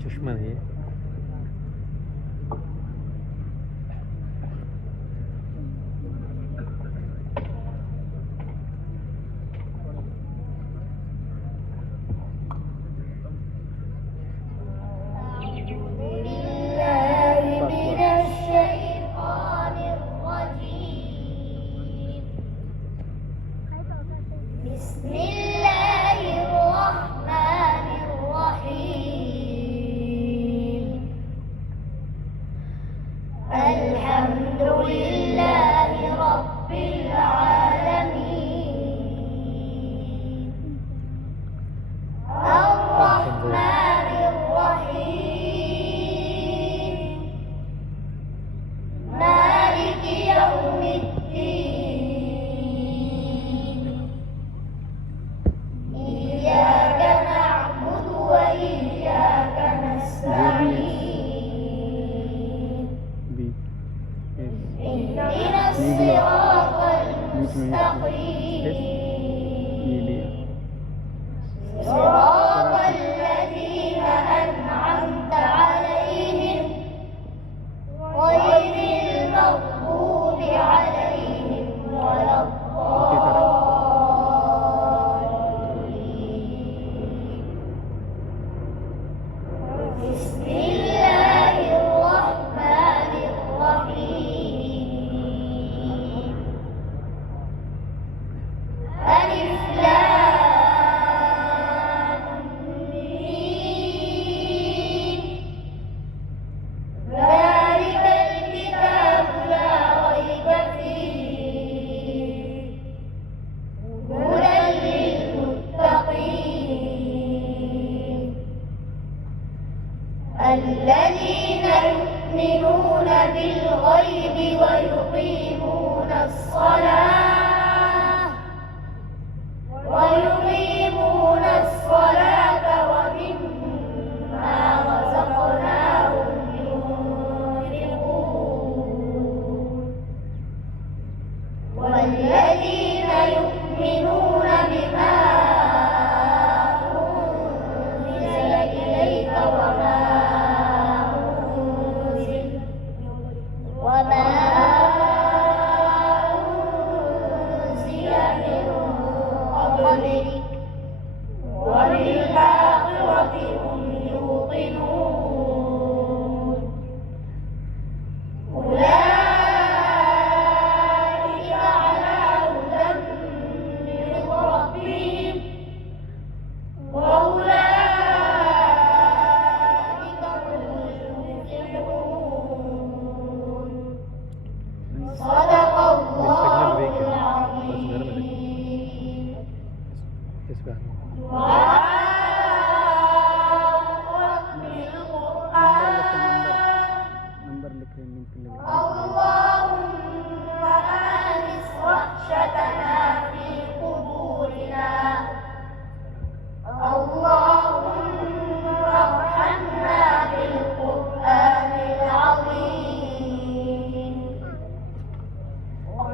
चश्मा है الحمد لله رب العالمين الرحمن الرحيم مالك يوم الدين إياك نعبد وإياك نستعين اهدنا الصراط المستقيم صراط الذين أنعمت عليهم غير المغضوب عليهم ولا الضالين بسم الله الرحمن الرحيم ألف لام ميم ذلك الكتاب لا ريب فيه هدى للمتقين الذين يؤمنون بالغيب ويقيمون الصلاة ومما رزقناهم ينفقون والذين يؤمنون بما أنزل إليك وما أنزل من قبلك وبالآخرة هم يوقنون أولئك على هدى من ربهم وأولئك هم المفلحون صدق الله العظيم اللهم آنس وحشتنا في قبورنا اللهم ارحمنا بالقرآن العظيم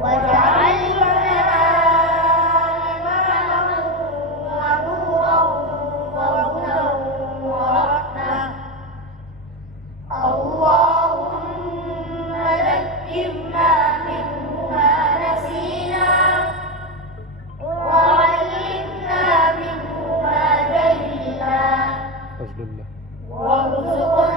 واجعلنا إماما ونورا وهدى ورحمة اللهم ذكرنا منه ما نسينا وعلمنا منه ما جهلنا فضل الله وارزقنا